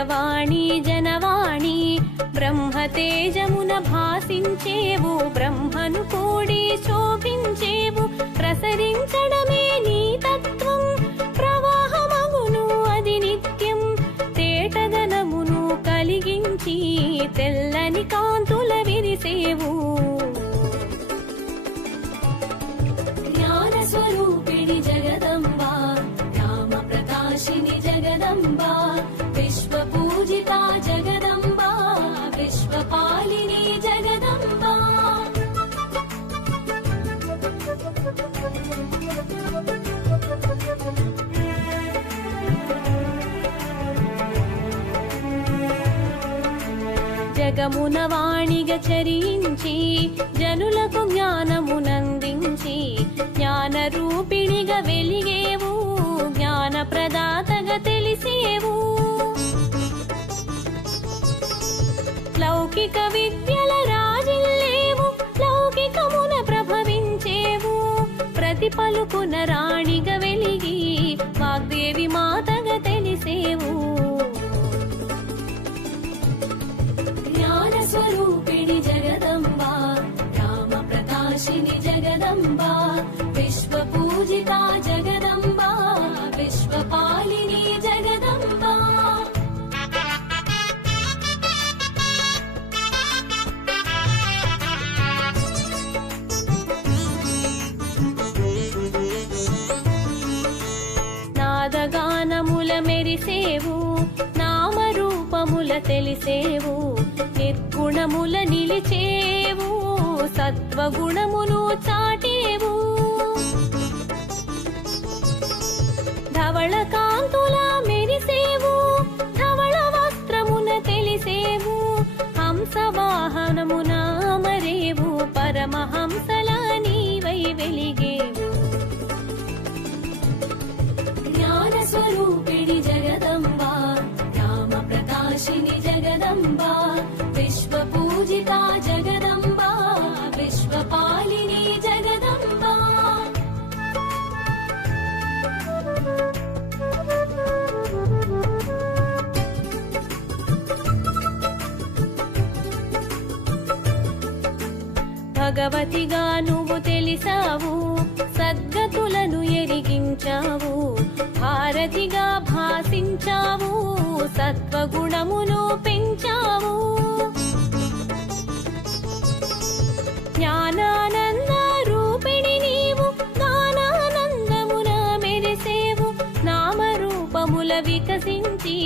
విజయవాణి జనవాణి బ్రహ్మతేజమున భాసించేవు బ్రహ్మను కూడి శోభించేవు ప్రసరించడమే నీ తత్వం ప్రవాహమగును అది నిత్యం తేటదనమును కలిగించి తెల్లని కాంతుల విరిసేవు జ్ఞాన స్వరూపిణి జగదంబా రామ ప్రకాశిని జగదంబా విశ్వ పూజిత జగదంబా విశ్వపాలిని జగదంబా జగమున వాణిగ చరించి జనులకు జ్ఞానమునందించి జ్ఞాన రూపిణిగా వెలిగేవు జ్ఞాన ప్రదాతగా తెలిసేవు లౌకిక విద్యల రాజిల్లేవు లౌకికమున ప్రభవించేవు ప్రతి పలుకున రాణిగా వెలిగి వాగ్దేవి మాతగా తెలిసేవు జ్ఞాన స్వరూపిణి జగదంబా రామ ప్రకాశిని జగదంబా విశ్వ పూజిత జగదంబా విశ్వపాలిని జగదంబా నాదగానముల మెరిసేవు నామరూపముల తెలిసేవు నిర్గుణముల నిలిచేవు సత్వగుణమును చాటేవు ధవళ కాంతుల మెరిసేవు ధవళ వస్త్రమున తెలిసేవు హంస వాహనమున మరేవు పరమహంసల నీవై వెలిగేవు జ్ఞాన స్వరూపిణి జగదంబా రామ ప్రకాశిని జగదంబా విశ్వ పూజిత జగదంబా విశ్వపాలిని జగదంబా భగవతిగా నువ్వు తెలిసావు సద్గతులను ఎరిగించావు భారతిగా భాసించావు సత్వగుణమును పెంచావు జ్ఞానానంద రూపిణి నీవు జ్ఞానానందమున మెరిసేవు నామరూపముల వికసించి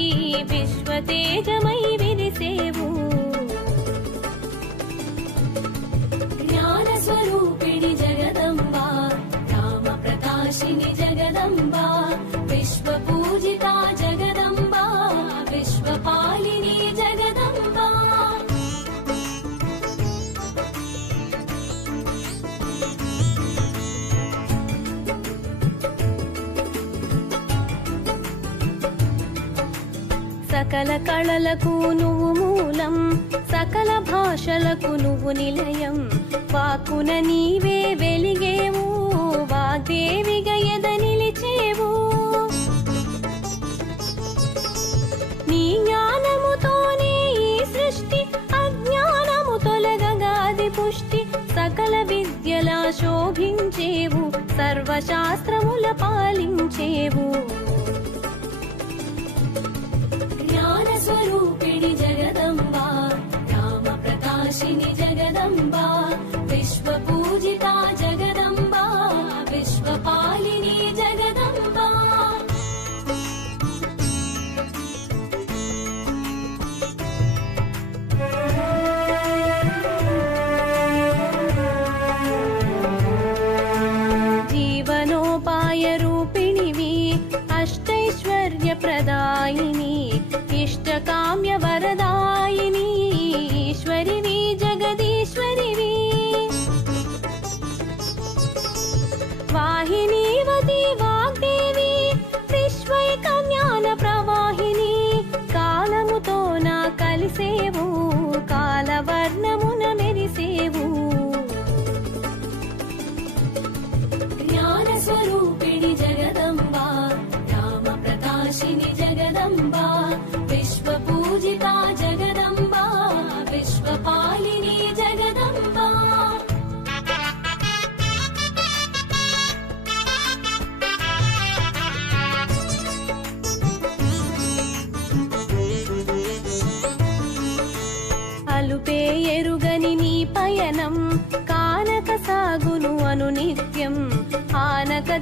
విశ్వతేజమై విరిసేవు జ్ఞాన స్వరూపిణి జగదంబా రామ ప్రకాశిని జగదంబా విశ్వ పూజిత జగదంబా విశ్వపాలిని జగదంబా సకల కళలకు నువ్వు మూలం సకల భాషలకు నువ్వు నిలయం వాక్కున నీవే వెలిగేవు వాగ్దేవిగా ఎద నిలిచేవు నీ జ్ఞానముతోనే ఈ సృష్టి అజ్ఞానము తొలగగాది పుష్టి సకల విద్యల శోభించేవు సర్వశాస్త్రముల పాలించేవు జ్ఞాన స్వరూపిణి జగదంబా రామ ప్రకాశిని జగదంబా విశ్వ పూజిత జగదంబా విశ్వపాలిని జగదంబా జీవనోపాయ రూపిణివి అష్టైశ్వర్య ప్రదాయిని ఇష్టకామ్య వరదాయిని ఈశ్వరివి జగదీశ్వరివి వాహినీవతి వాగ్దేవి విశ్వైక జ్ఞాన ప్రవాహిని కాలముతో నా కలిసేవు కాలవర్ణమున మెరిసేవు జ్ఞాన స్వరూపిణి జగదంబా రామ ప్రకాశిని జగదంబా విశ్వ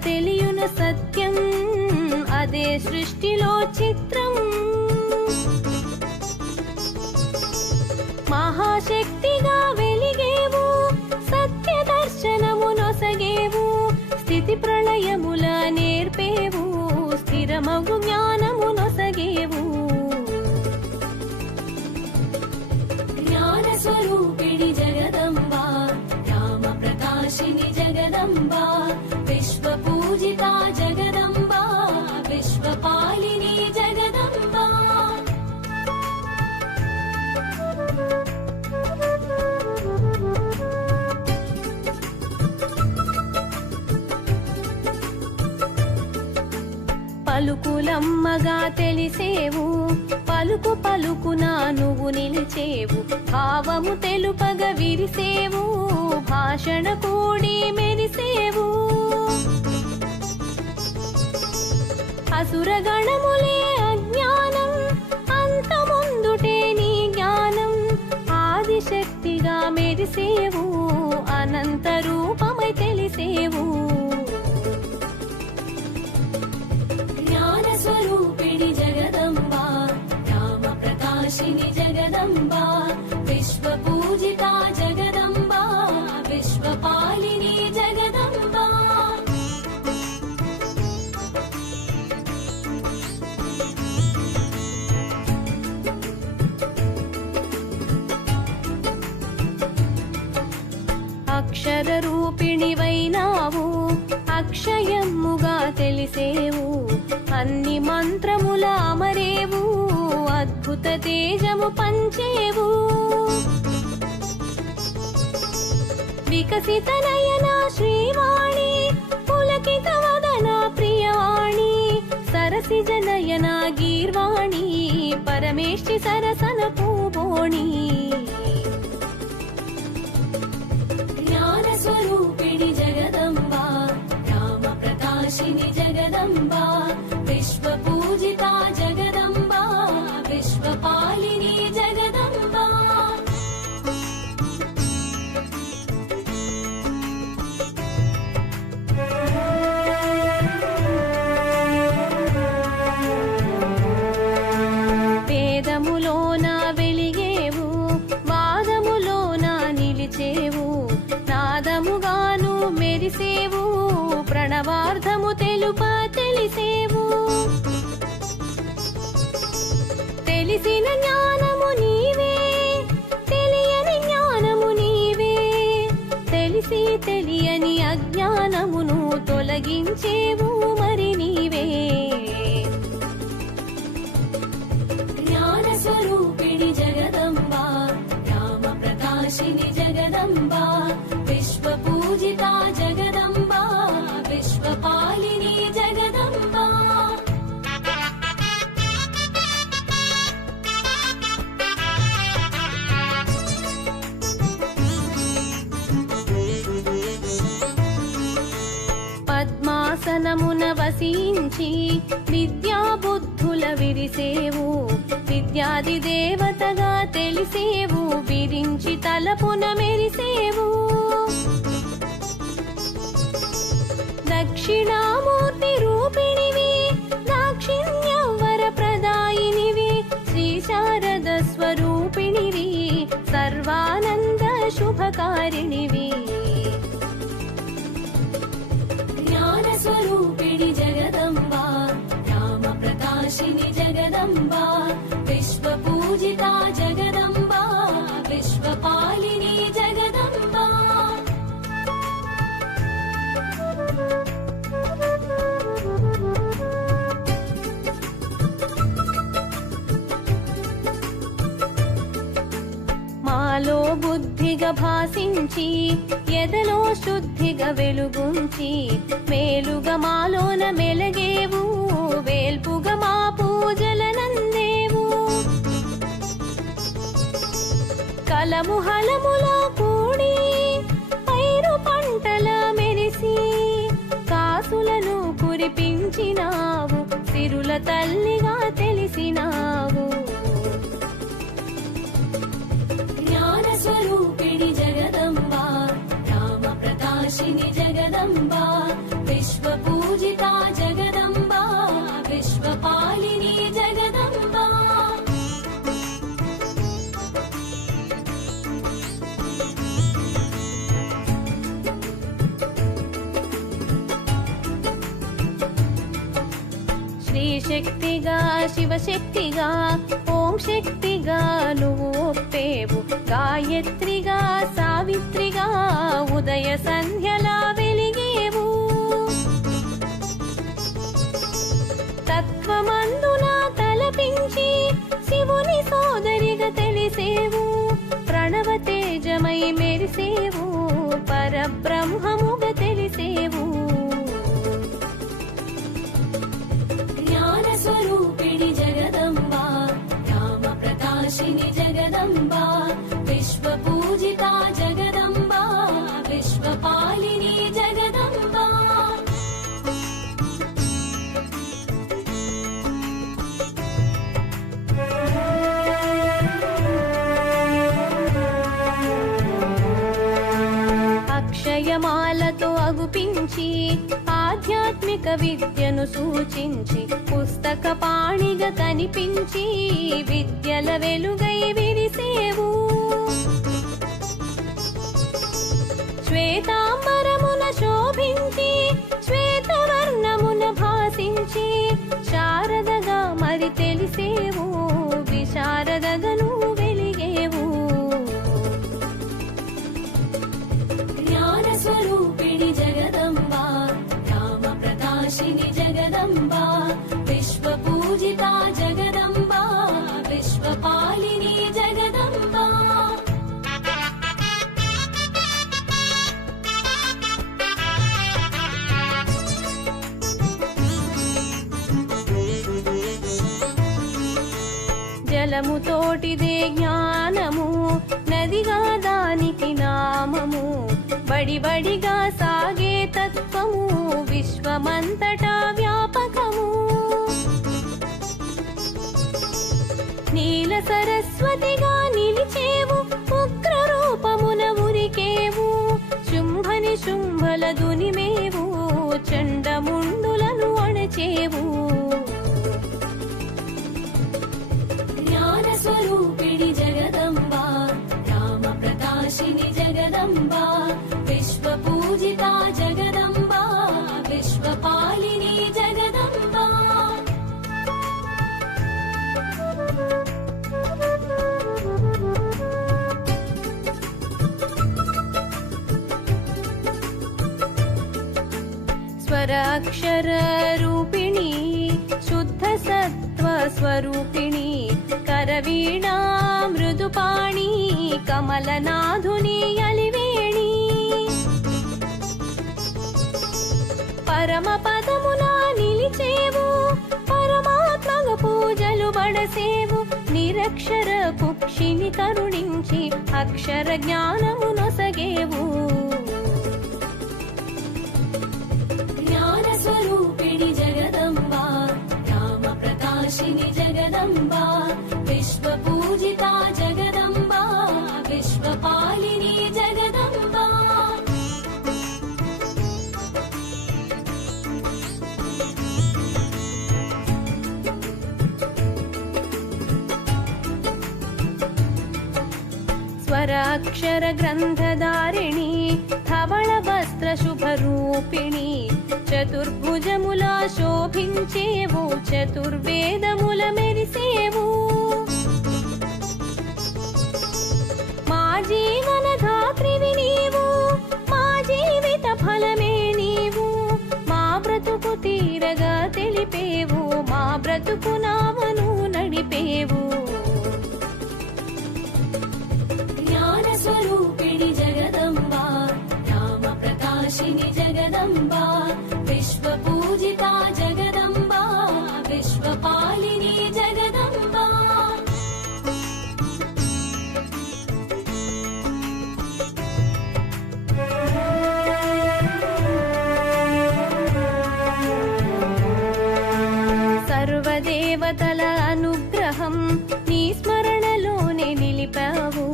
తెలియున సత్యం, అదే సృష్టిలో చిత్రం. మహాశక్తిగా వెలిగేవు, సత్య దర్శనము నొసగేవు, స్థితి ప్రళయముల నేర్పేవు, స్థిరమగు జ్ఞానము నొసగేవు. జ్ఞాన స్వరూపిణి జగదంబా, రామ ప్రకాశిని జగదంబా, విశ్వ పూజిత జగదంబా, విశ్వపాలిని జగదంబా. పలుకులమ్మగా తెలిసేవు, పలుకు పలుకున నువ్వు నిలిచేవు, భావము తెలుపగ విరిసేవు, భాషణ కూడి మెరిసేవు. అసురగణములే అజ్ఞానం, అంతముందుటే నీ జ్ఞానం, ఆదిశక్తిగా మెరిసేవు, అనంత రూపమై తెలిసేవు. జ్ఞాన స్వరూపిణి జగదంబా, రామ ప్రకాశిని జగదంబా, విశ్వ పూజిత జగదంబా, విశ్వపాలిని జగదంబా. అక్షర రూపిణివైనావు, అక్షయముగా తెలిసేవు, అన్ని మంత్రముల అమరేవు, అద్భుత తేజము పంచేవు. వికసిత నయన శ్రీవాణి, పులకిత వదన ప్రియవాణి, సరసిజ నయన గీర్వాణి, పరమేష్టి సరసన పూబోణి. జ్ఞాన స్వరూపిణి జగదంబా, రామ ప్రకాశిని జగదంబా, విశ్వ పూజిత జగదంబా, విశ్వపాలిని జగదంబా. వేదములోన వెలిగేవు, వాదములోన నిలిచేవు, నాదముగాను మెరిసేవు, ప్రణవార్థము తెలుప తెలిసేవు. తెలిసిన జ్ఞానము నీవే, తెలియని జ్ఞానము నీవే, తెలిసి తెలియని అజ్ఞానమును తొలగించేవు మరి నీవే. జ్ఞాన స్వరూపిణి జగదంబా, రామ ప్రకాశిని జగదంబా, విశ్వ పూజిత జగదంబా, విశ్వపాలిని జగదంబా. పద్మాసనమున వసించి విద్యా బుద్ధుల విరిసేవు, విద్యాది దేవతగా తెలిసేవు, విరించి తలపున మెరిసేవు. దక్షిణామూర్తి రూపిణివి, దాక్షిణ్యవర ప్రదాయినివి, శ్రీ శారద స్వరూపిణివి, సర్వానంద శుభకారిణివి. జ్ఞాన స్వరూపిణి జగదంబా, రామ ప్రకాశిని జగదంబా, విశ్వ పూజిత జగదంబా, విశ్వపాలిని జగదంబా. మాలో బుద్ధిగా భాసించి, ఎదలో శుద్ధిగా వెలుగుంచి, మేలుగా మాలోన మెలగేవు, వేల్పుగా మా పూజలనందేవు. కలము హలములో కూడి, పైరు పంటల మెరిసి, కాసులను కురిపించినావు, సిరుల తల్లిగా తెలిసినావు. జ్ఞాన స్వరూపిణి జగదంబా, రామ ప్రకాశిని జగదంబా, విశ్వ విశ్వపూజితా జగదంబా విశ్వపాలిని జగదంబా శ్రీశక్తిగా శివశక్తిగా ఓం శక్తిగా నువ్వు ఒప్పేవు గాయత్రిగా సావిత్రిగా ఉదయ సంధ్యలా వెలిగేవు తత్వమందున తలపించి శివుని సోదరిగా తెలిసేవు ప్రణవ తేజమై మెరిసేవు పరబ్రహ్మముగా తెలిసేవు స్వరూపిణి జగదంబా రామ ప్రకాశిని జగదంబా విశ్వపూజితా జగదంబా విశ్వపాలిని జగదంబా అక్షయమాలతో అగుపించి ఆధ్యాత్మిక విద్యను సూచించి పుస్తక పాణిగా కనిపించి విద్యల వెలుగై విరిసేవు శ్వేతాంబరమున శోభించి శ్వేతవర్ణమున భాసించి శారదగా మరి తెలిసేవు విశారదగను వెలిగేవు జ్ఞాన స్వరూపిణి జగదంబా రామ ప్రకాశిని జగదంబా విశ్వపూజితా జగదంబా విశ్వపాలిని జగదంబా జలము తోటిదే జ్ఞానము నదిగా దానికి నామము బడిబడిగా సాగే తత్వము విశ్వమంతటా వ్యాపకము నీల సరస్వతిగా నిలిచేవు ఉగ్ర రూపమున ఉరికేవు శుంభని శుంభల దునిమేవు చండముండులను అణచేవు జ్ఞాన స్వరూపిణి జగదంబా రామ ప్రకాశిని జగదంబా విశ్వపూజితా జగదంబా విశ్వపాలిని జగదంబా స్వరాక్షర రూపిణి శుద్ధ సత్వ స్వరూపిణి కరవీణా మృదుపాణి కమలనాథుని అలివేణి పరమ పదమున నిలిచేవు పరమాత్మగా పూజలు బడసేవు నిరక్షర కుక్షిని కరుణించి అక్షర జ్ఞానము నొసగేవు జ్ఞాన స్వరూపిణి జగదంబా రామ ప్రకాశిని జగదంబా విశ్వపూజితా జగదంబా విశ్వపాలిని జగదంబా స్వరాక్షర గ్రంథధారిణి ధవళ వస్త్ర శుభరూపిణి చతుర్భుజములా శోభించేవు చతుర్వేదముల మెరిసేవు మా జీవన ధాత్రివి నీవు మా జీవిత ఫలమే నీవు మా బ్రతుకు తీరగా తెలిపేవు మా బ్రతుకు నామను నడిపేవు జ్ఞాన స్వరూపిణి జగదంబా రామ ప్రకాశిని జగదంబా విశ్వపూజితా జగదంబా విశ్వపాలిని జగదంబా సర్వదేవతల అనుగ్రహం నీ స్మరణలోనే నిలిపావు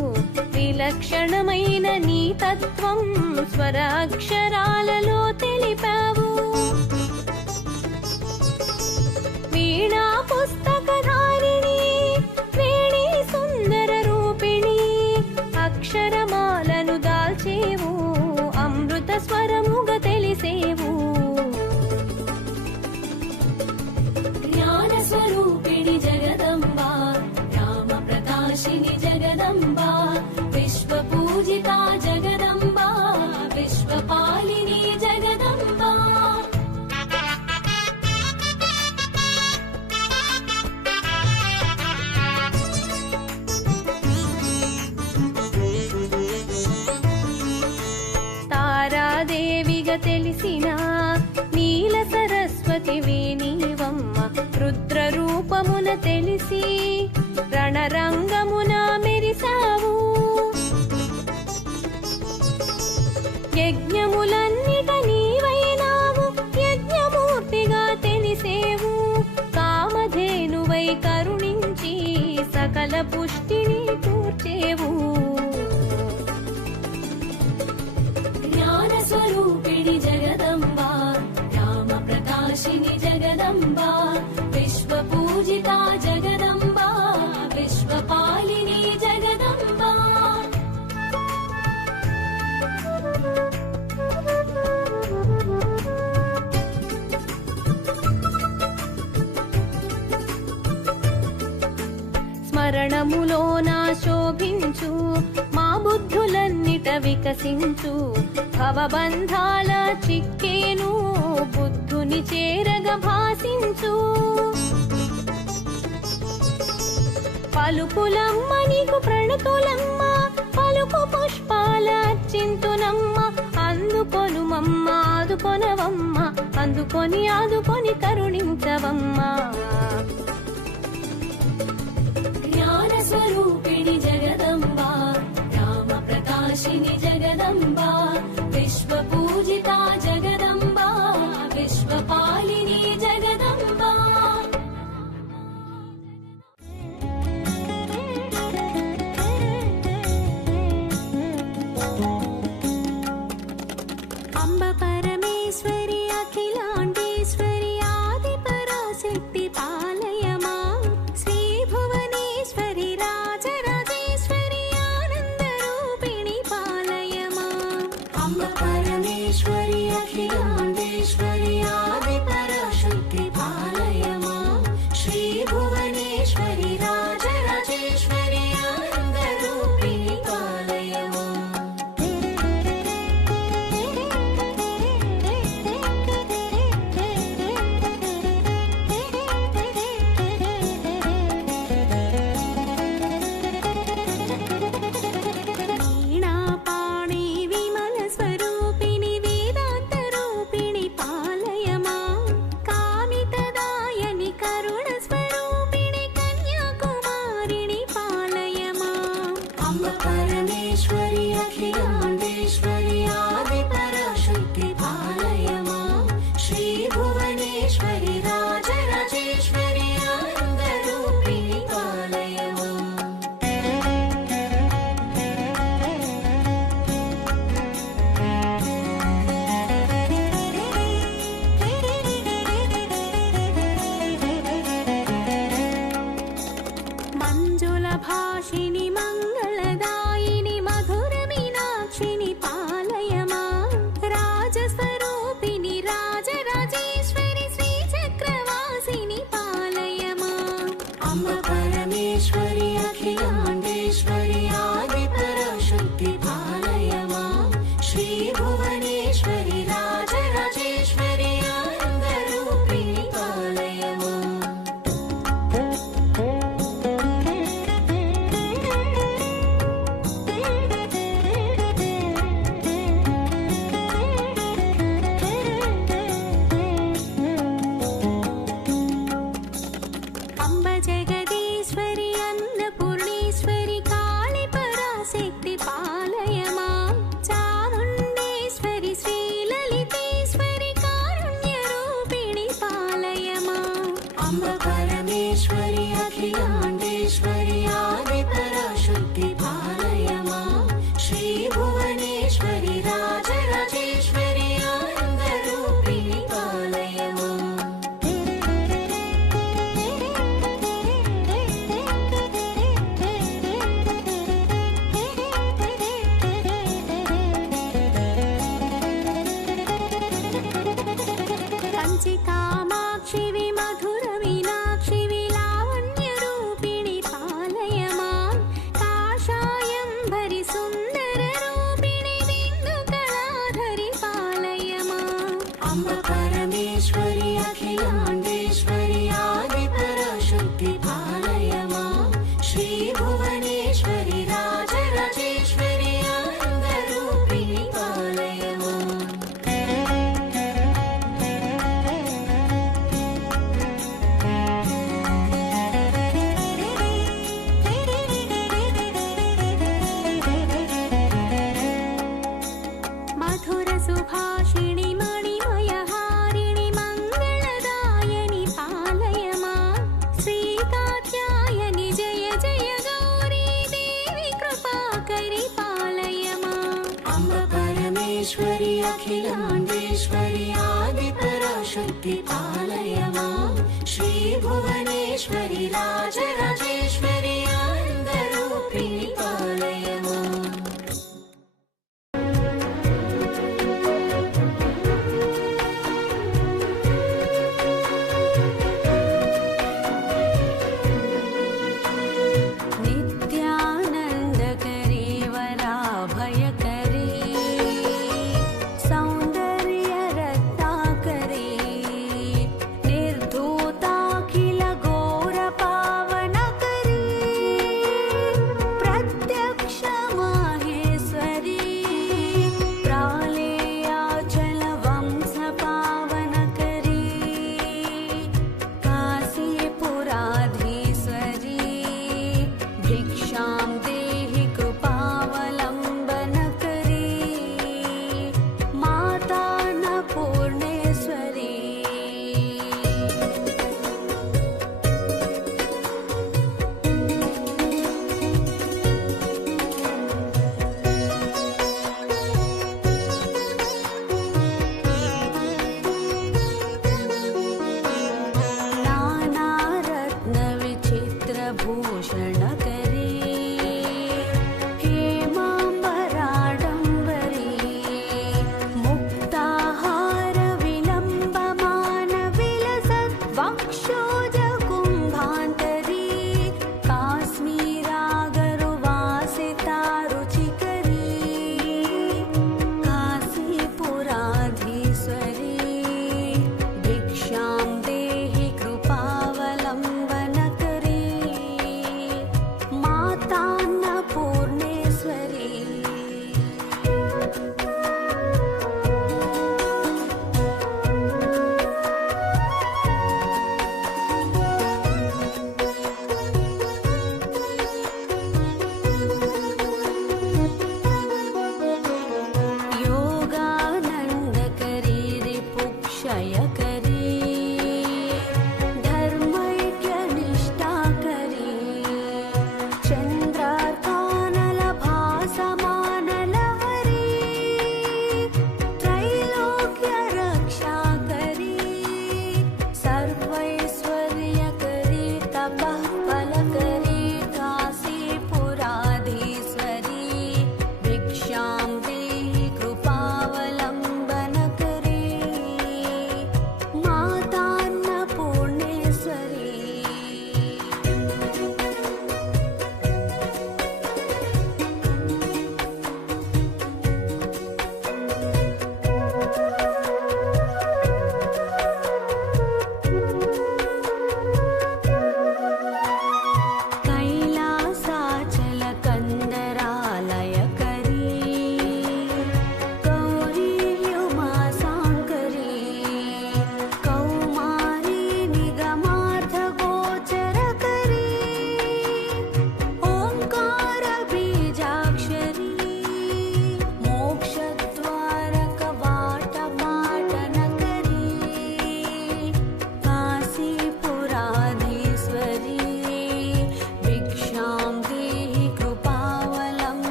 విలక్షణమైన నీ తత్వం స్వరాక్షరాలలో తెలిపావు తెలిసిన నీల సరస్వతివి నీవమ్మ. రుద్ర రూపమున తెలిసి రణరంగమున మెరిసావు. యజ్ఞములన్నిట నీవైనావు, యజ్ఞమూర్తిగా తెలిసేవు. కామధేనువై కరుణించి సకల పుష్టిని కూర్చేవు. జ్ఞాన స్వరూపిణి జగదంబా, రామ ప్రకాశిని జగదంబా, విశ్వ పూజిత జగదంబా, విశ్వపాలిని జగదంబా. స్మరణములోన శోభించు, మా బుద్ధులన్నిట వికసించు. భవబంధాల చిక్కేను, బుద్ధుని చేరగ భాసించు. పలుకులమ్మ నీకు ప్రణతులమ్మ, పలుకు పుష్పాల చింతునమ్మ. అందుకొనుమమ్మ ఆదుకొనవమ్మ, అందుకొని ఆదుకొని కరుణించవమ్మ. జ్ఞాన స్వరూపిణి జగదంబా, రామ ప్రకాశిని జగదంబా, విశ్వ పూజిత జగదంబా, విశ్వపాలిని జగదంబా. అంబ పరమేశ్వరి అఖిలాండేశ్వరి ఆది పరాశక్తి పాలయమా. శ్రీ భువనేశ్వరి రాజరాజేశ్వరి ఆనంద రూపిణి పాలయమా. అంబ పరమేశ్వరి అఖిలాండేశ్వరి ఆది పరాశక్తి పాలయమా. శ్రీ భువనేశ్వరి రాజరాజేశ్వరి ఆనంద రూపిణి పాలయమా. पराशक्ति पालय मां श्री भुवनेश्वरि राजराजेश्वरि आनन्दरूपिणि पालय माम् नित्यानन्दकरी वराभयकरी सौन्दर्यरत्नाकरी निर्धूताखिल घोर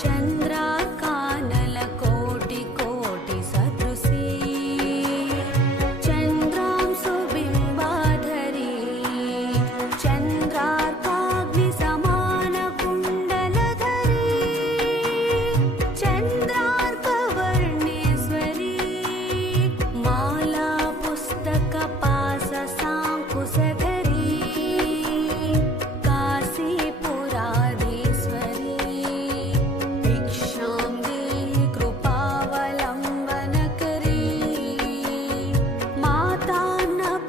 చంద్రాకానల కోటి కోటి సదృశీ చంద్రాంశు బింబాధరీ చంద్రార్కాగ్ని సమాన కుండలధరీ చంద్రార్కవర్ణేశ్వరీ మాలా పుస్తక పాస సాంకుశధరీ కాశీపురాధీశ్వరీ భిక్షాం దేహి కృపావలంబనకరీ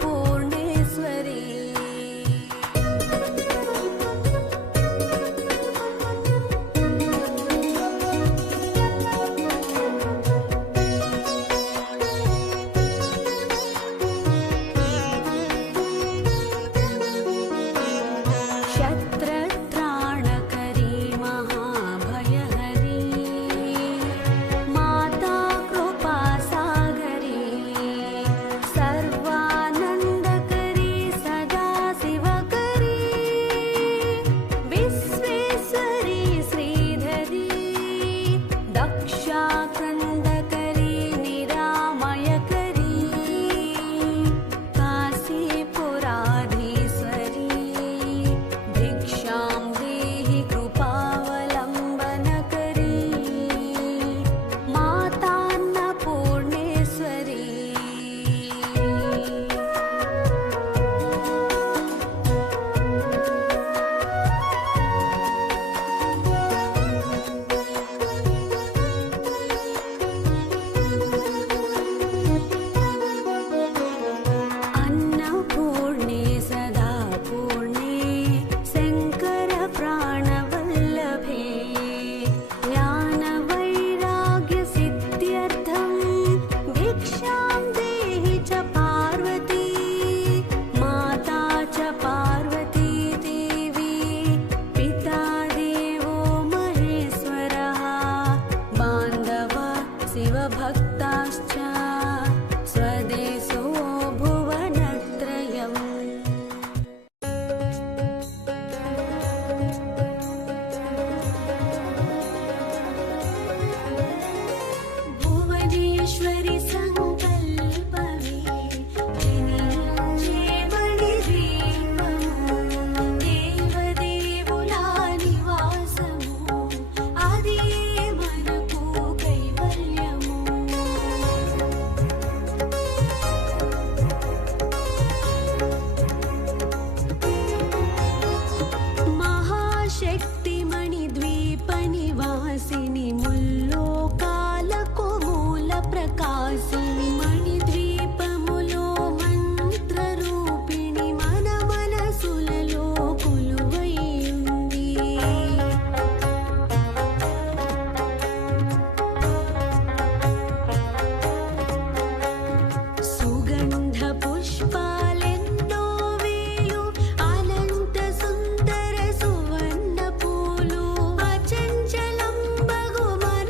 మాతాన్నపూర్ణేశ్వరీ क्षत्रत्राणकरी महाभयहरी माता कृपासागरी सर्वानन्दकरी सदाशिवकरी विश्वेश्वरी श्रीधरी दक्षाखण्डकरी निरामयकरी काशीपुराधीश्वरी भिक्षां देहि कृपावलम्बनकरी मातान्नपूर्णेश्वरी अन्नपूर्णे सदा पूर्णे शङ्कर प्राणवल्लभे ज्ञानवैराग्यसिद्ध्यर्थं भिक्षां देहि च पार्वती माता च पार्वती देवी पिता देवो महेश्वरः बान्धवा शिवभक्ताश्च स्वदेशो भुवनत्रयम् भुवनेश्वरि सङ्कल्पवे मणिदीपमु देवदेवुला निवासमु अदे मनकु कैवल्यमु महाशक्तिमणिद्वीपनिवासिनि मुल्लोकाలకు మూల ప్రకాశిని మణిద్వీపములో మంత్రరూపిణి మన మనసులలో కొలువై ఉంది సుగంధ పుష్పాలెన్నో వేయు అనంత సుందర సువర్ణ పూలు అచంచలం బగు మన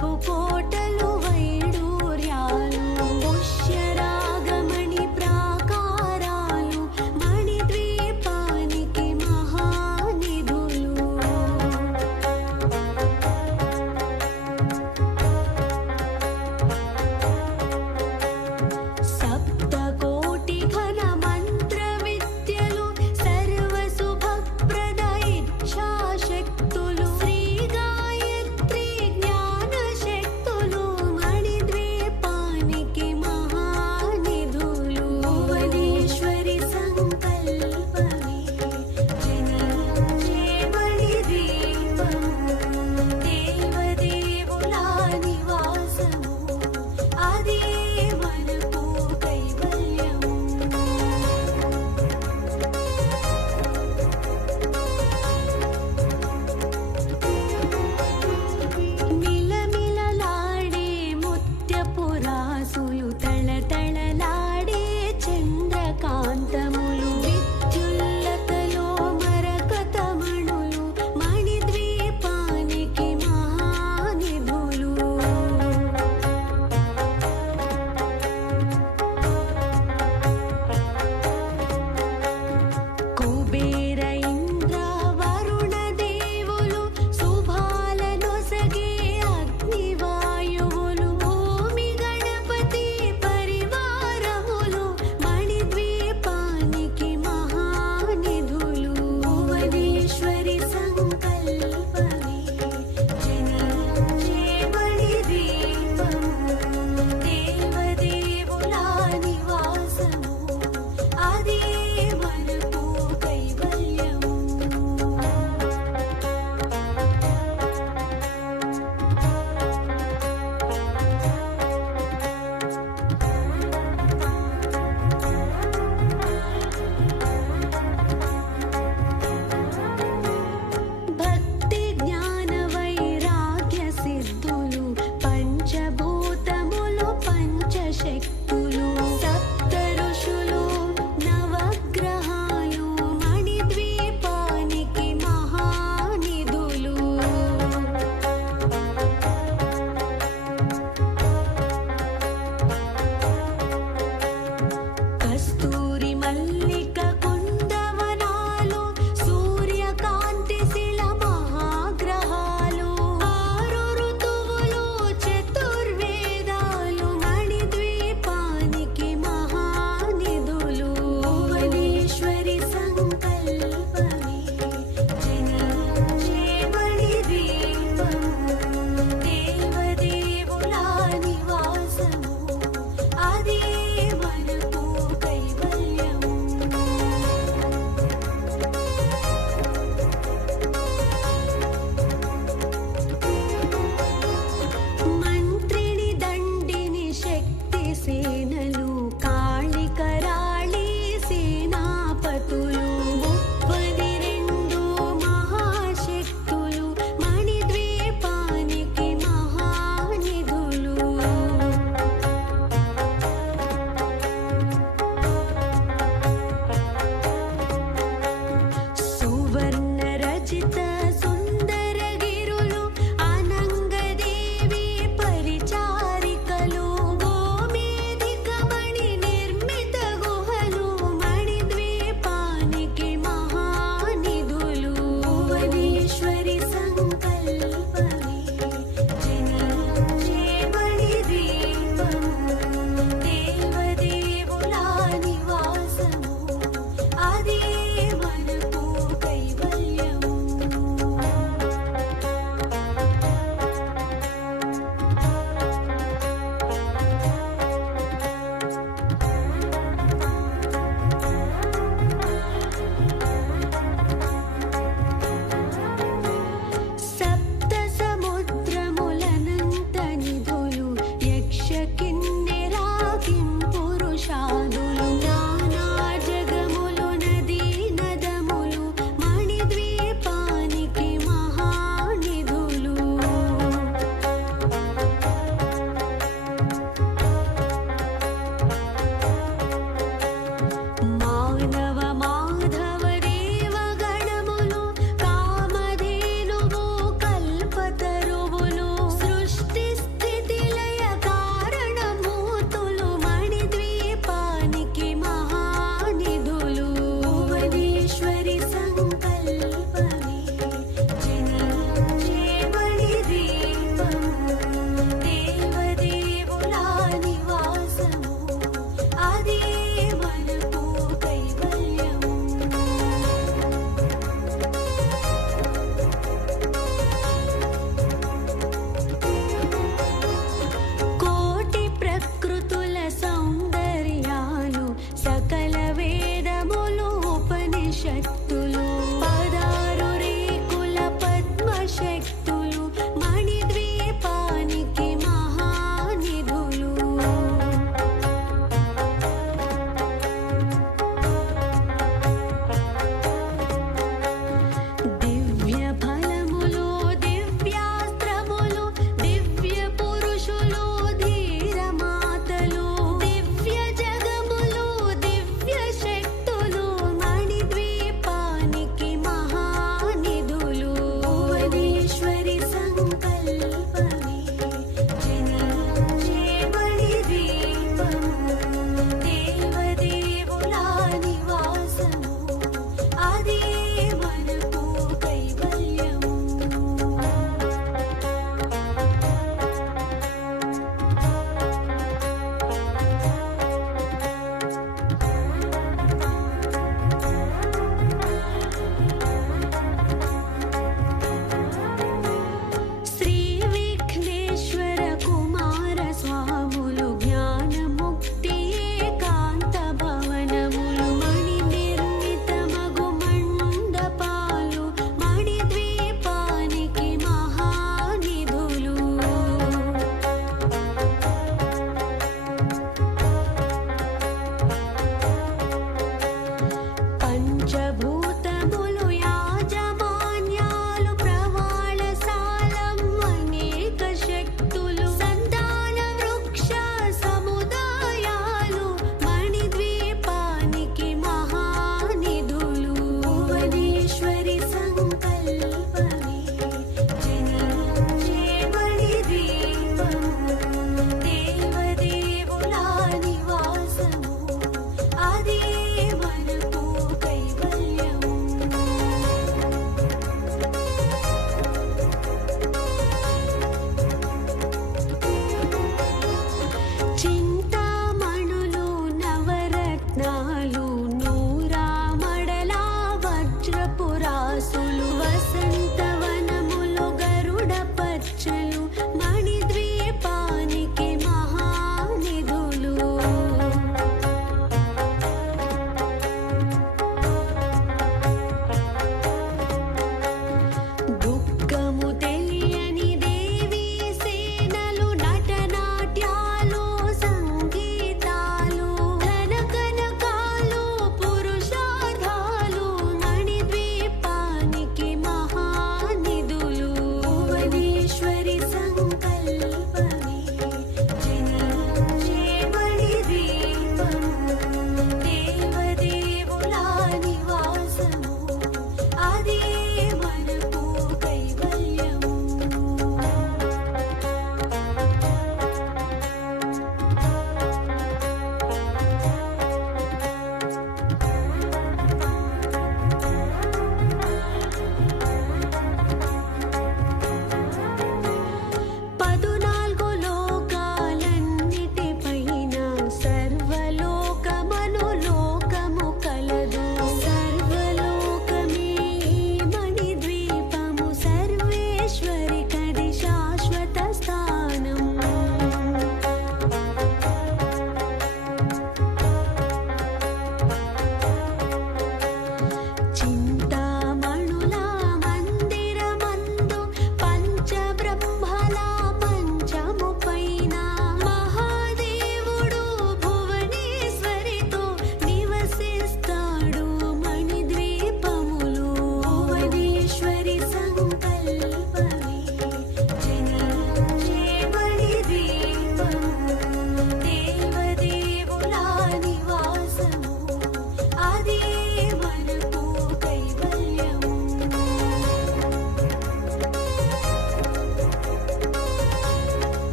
విద్యపు కోటలు వైడూర్యాలు పుష్యరాగమణి ప్రాకారాలు మణిద్వీపానికి మహానిధులు సప్తకోటి ఘన మంత్ర విద్యలు సర్వ శుభప్రద ఇచ్ఛాశక్తులు శ్రీ గాయత్రి జ్ఞాన శక్తులు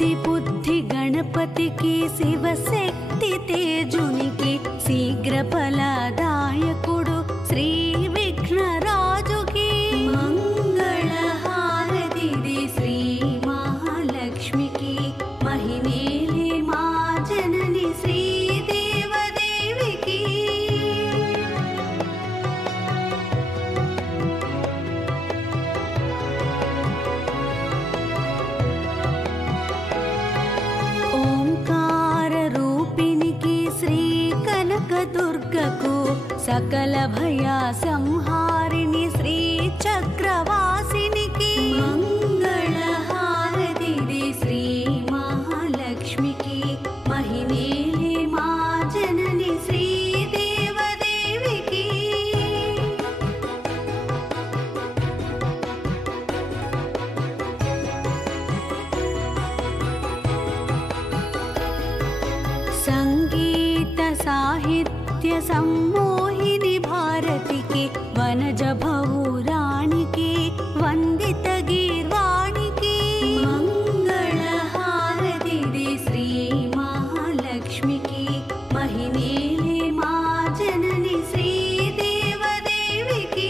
బుద్ధి బుద్ధి గణపతికి శివశక్తి తేజునికి శీఘ్ర ఫలదాయకుడు శ్రీ విఘ్నరాజుకి మంగళహారతిది శ్రీ మహాలక్ష్మికి మహిమేలే మా జనని శ్రీ దేవదేవికి ఓంకార రూపినికి శ్రీ కనకదుర్గకు సకల భయ సంహారిణి శ్రీ చక్రవాసినికి మంగళహారతిది శ్రీ మహాలక్ష్మికి మహిమేలే మా జనని శ్రీ దేవదేవికి సంగీత సాహిత్య సమ్మోహిని భారతికి వనజ భౌరానికి వందిత గీర్వాణికి మంగళహారతిది శ్రీ మహాలక్ష్మికి మహిమేలే మా జనని శ్రీ దేవదేవికి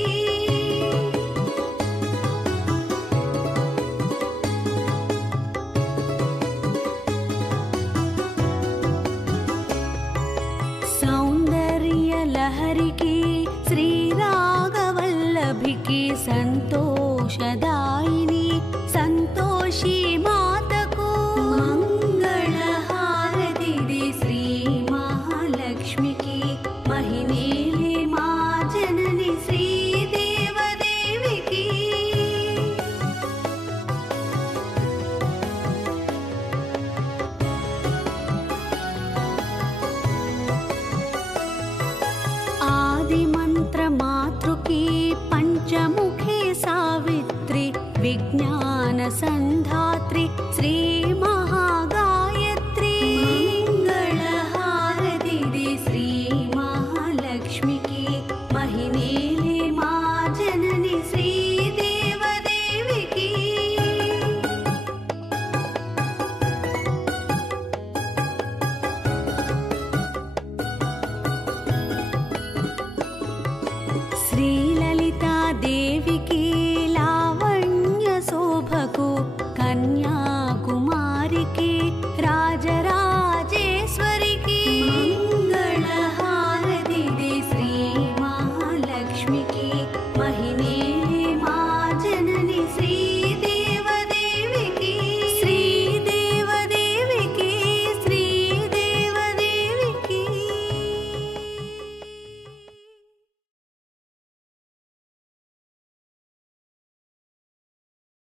సౌందర్య లహరికి శ్రీ రాగవల్లభికి సంతోషదాయిని సంతోషి మాతకు మంగళహారతిది శ్రీ మహాలక్ష్మికి మహిమేలే మా జనని శ్రీ దేవదేవికి ఆది మంత్ర మాతృకి పంచముఖే సావిత్రి విజ్ఞాన సంధాత్రి శ్రీ